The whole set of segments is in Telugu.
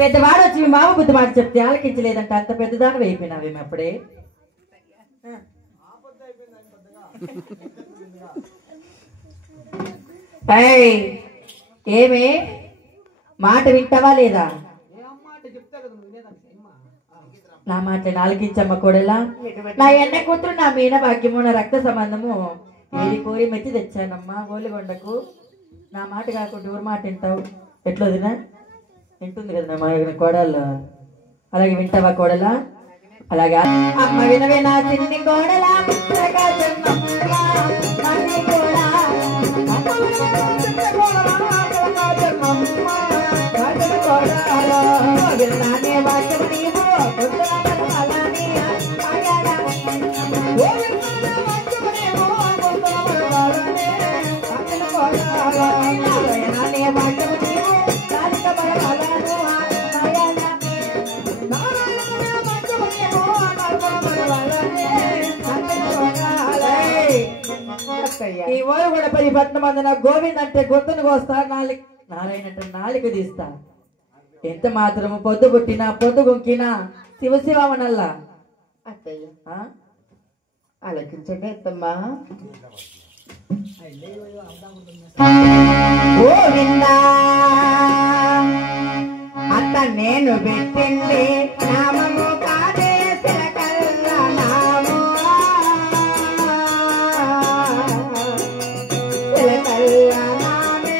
పెద్దవాడు వచ్చి మీ మామ బుద్ధి మాట చెప్తే ఆలకించలేదంటే అంత పెద్దదాని అయిపోయినావేమి అప్పుడే. ఏమే మాట వింటావా లేదా? నా మాట ఆలకించమ్మ కోడలా. నా ఎన్న కూతురు నా మీన భాగ్యము నా రక్త సంబంధము ఏది కోరి మెచ్చి తెచ్చానమ్మా. ఓలిగొండకు నా మాట కాకుండా ఊరు మాట వింటావు ఎట్లా వదినా? వింటుంది కదా మా కోడలు. అలాగే వింటావా కోడలా? అలాగే అమ్మ వినవే నా చిన్ని కోడలా. ఈ ఓరు కూడా 10 పట్నం మంది నా గోవింద్ అంటే గొంతును కోస్తా, నారాయణ అంటే నాలుగు తీస్తా. ఎంత మాత్రము పొద్దు పుట్టినా పొద్దు గుంకినా శివశివమనల్లా. ఆలోచించండి అత్తమ్మా. గోవిందా అత్త నేను పెట్టింది నామము కాదే శిలకల్ల నాము. శిలకల్ల నామే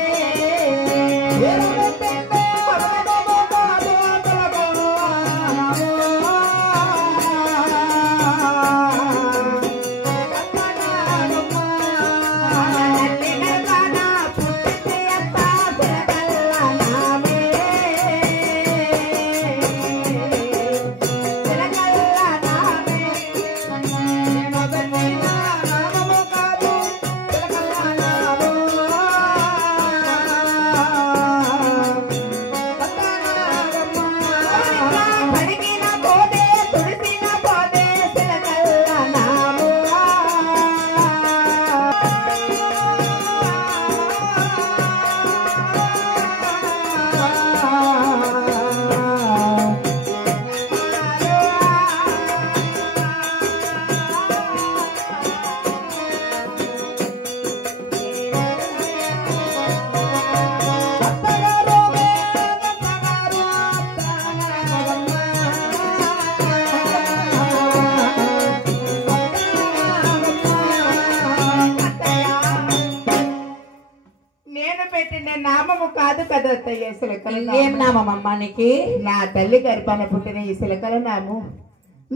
ఏం నామమ్మా నీకు? నా తల్లి గర్భాన పుట్టిన ఈ శిలకల నాము.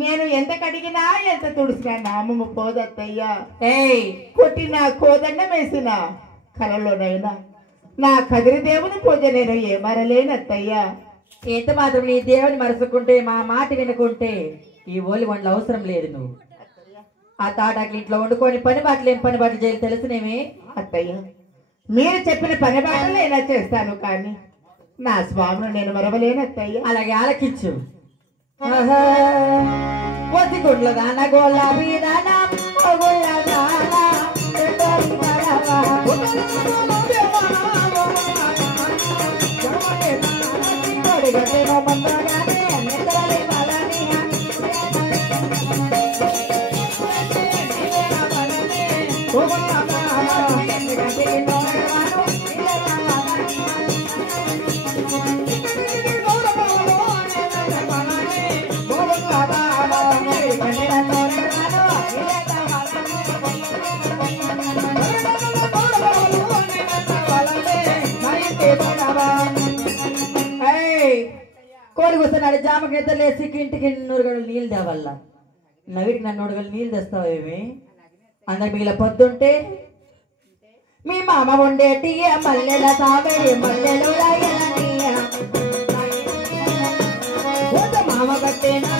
నేను ఎంత కడిగినా ఎంత తుడిసినా నామము పోదత్తయ్యా. కొట్టిన కోదండం వేసిన కలలోనైనా నా కదిరి దేవుని పూజ నేను ఏమరలేనత్తయ్యా. ఎంత మాత్రం నీ దేవుని మరచుకుంటే మా మాట వినుకుంటే ఈ ఓలి వంటలు అవసరం లేదు. నువ్వు ఆ తాటాకి ఇంట్లో వండుకొని పని బాటలు ఏం పని బాటలు చేయాలి తెలుసునేమి అత్తయ్య. మీరు చెప్పిన పని బాటలు ఎలా చేస్తాను, కానీ నా స్వామిని నేను మరవలేనత్తయ్య. అలాగే ఆలకించు. పొద్దు గుడ్ల దాన గోలాబీ దాన కోడి కూర్చున్నాడు జామకి లేసి ఇంటికి 100 గంటలు నీళ్ళు తేవల్ల. నవిడికి నన్ను 100 గంటలు నీళ్ళు తెస్తావేమి? అందరికి మిగిలిన పొద్దుంటే మీ మామ ఉండేటి మల్లెల సామె మల్లెలు మామ కట్టేనా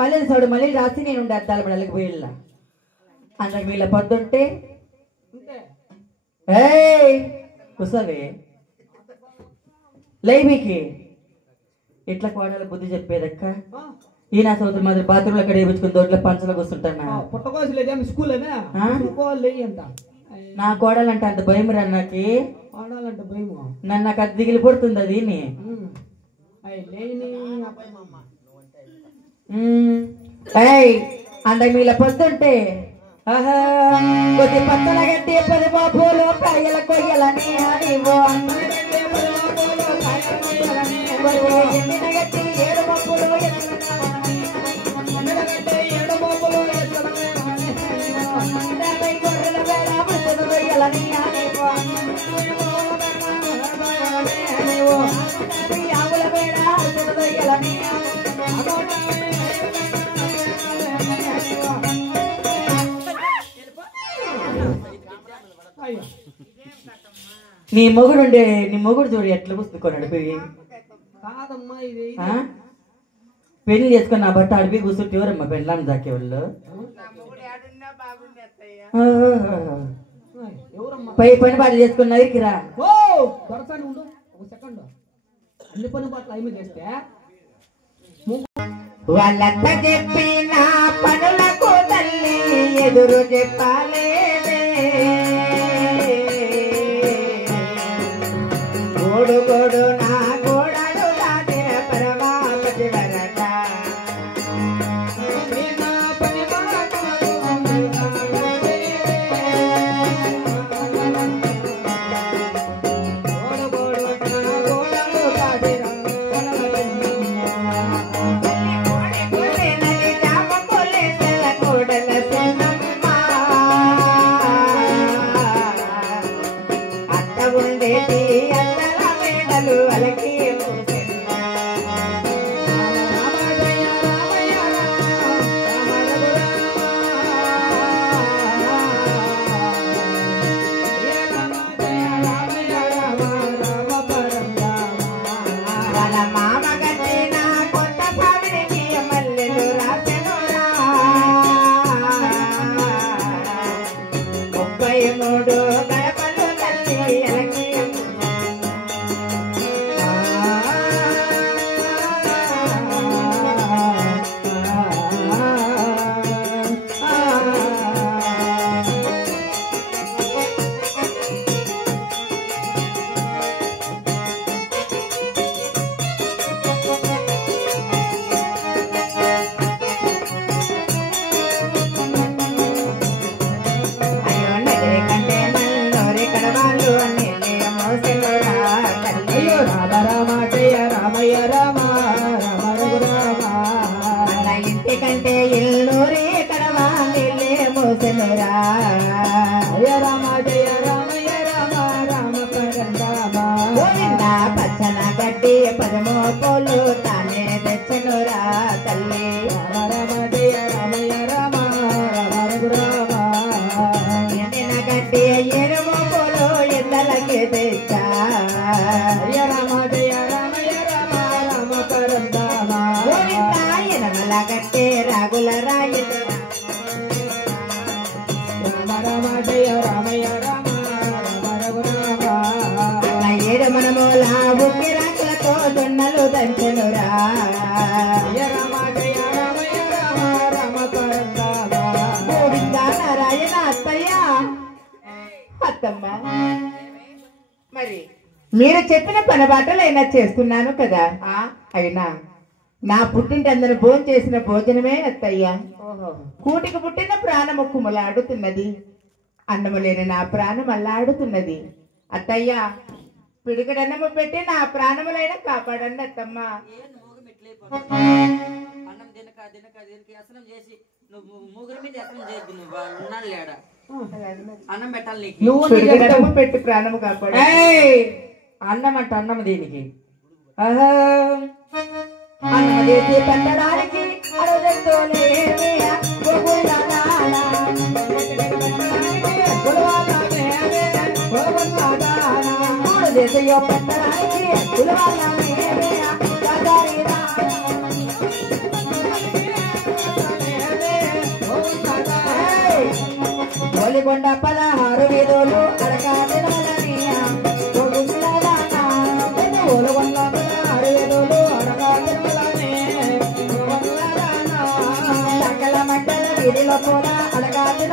మల్లెలు చూడు మళ్ళీ రాసి నేను ఉండే అద్దాల పడలకి పోయిల్లా. అందరికి వీళ్ళ పొద్దుంటే కుసవే లైబీకి ఎట్లా కోడాలి బుద్ధి చెప్పేదక్క ఈ నా సోదరు మాదిరి బాత్రూంలో అక్కడ వేయించుకుని దొడ్లో పంచలో కూర్చుంటానా నా కోడాలంటే అంత భయం రా నాకి నన్ను నాకు అది దిగిలి పడుతుంది అది అంత మీల పొద్దుంటే కొద్ది పచ్చల గట్టి 10 బాబులు కాయల కొయ్యలని అడివో ఎండిన గట్టి 7 బాబులు గొర్రెల వేళ మృతులు కొయ్యలని అడివో ఆవుల వేళ మృతులు కొయ్యలని నీ మొగుడు చూడు ఎట్లా కూర్చున్నాడు పెళ్లి చేసుకుని నా బట్ట అడిపి కూర్చుంటే ఎవరమ్మా పెళ్ళాన్ని దాకే వాళ్ళు పై పని బాట చేసుకున్న దగ్గరికి రా అన్ని పని బాటలు ఏమి చేస్తే వాళ్ళంత చెప్పిన పనులకు తల్లి ఎదురు చెప్పాలేదే గోడు గోడు నా గోడలు దాటిన పరమాపతి వరట పచ్చన గడ్డి 10 పోలు తానే తెచ్చనురా తల్లి ఎండిన గడ్డి 7 పోలు ఎద్దలకి తెచ్చా ఎనమల గట్టి రాగుల రాయి మనమూల ఉక్కి రాకులతో దొన్నలు దంచెనురా గోవిందా నారాయణ అత్తయ్య అత్తమ్మ మరి మీరు చెప్పిన పనబాటలైనా చేస్తున్నాను కదా అయినా నా పుట్టింటి అందరూ భోజనం చేసిన భోజనమే అత్తయ్య కూటికి పుట్టిన ప్రాణము కుమలాడుతున్నది అన్నము లేని నా ప్రాణం అల్లాడుతున్నది అత్తయ్య పిడికడన్నము పెట్టి నా ప్రాణములైనా కాపాడండి అత్తమ్మ అన్నం తినక దీనికి అసనం చేసి నువ్వు ముగ్గురు మీద అసనం చేయద్దు నువ్వు ఉన్నాను లేడా అన్నం పెట్టాలి పిడికడన్నము పెట్టి ప్రాణము కాపాడు అన్నం అంటే అన్నం దీనికి అన్నం చేసి పెట్టడానికి దేశయ్యో పెట్టడానికి ఒలిగొండ 16 వీధులు అడగాలి వీధిలో కూడా అడగాల్సిన